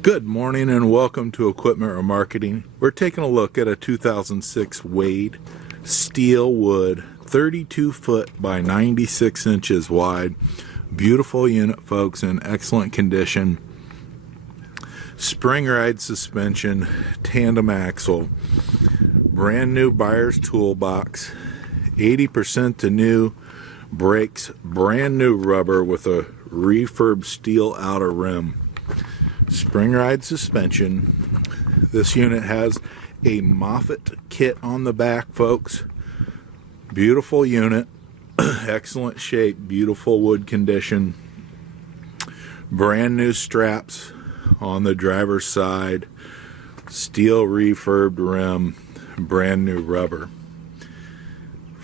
Good morning and welcome to Equipment Remarketing. We're taking a look at a 2006 Wade steel wood 32 foot by 96 inches wide. Beautiful unit, folks, in excellent condition. Spring ride suspension, tandem axle, brand new buyer's toolbox, 80% to new brakes, brand new rubber with a refurb steel outer rim. Spring ride suspension. This unit has a Moffett kit on the back, folks. Beautiful unit, excellent shape, beautiful wood condition. Brand new straps on the driver's side, steel refurbed rim, brand new rubber.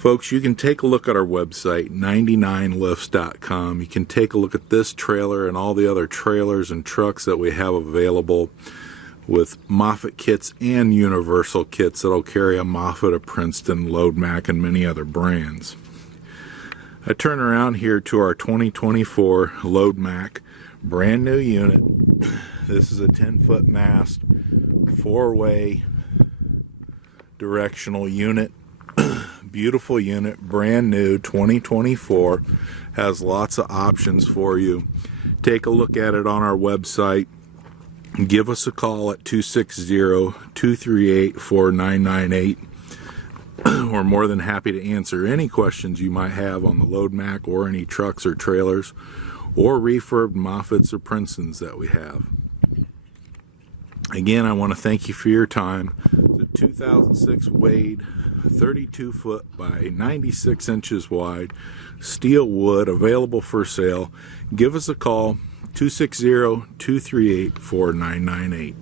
Folks, you can take a look at our website, 99lifts.com. You can take a look at this trailer and all the other trailers and trucks that we have available with Moffett kits and universal kits that'll carry a Moffett, a Princeton, Load Mac, and many other brands. I turn around here to our 2024 Load Mac, brand new unit. This is a 10-foot mast, 4-way directional unit. Beautiful unit, brand new, 2024, has lots of options for you. Take a look at it on our website. Give us a call at 260-238-4998. We're more than happy to answer any questions you might have on the Load Mac or any trucks or trailers or refurbed Moffetts or Princetons that we have. Again, I want to thank you for your time. The 2006 Wade 32 foot by 96 inches wide steel wood, available for sale. Give us a call, 260-238-4998.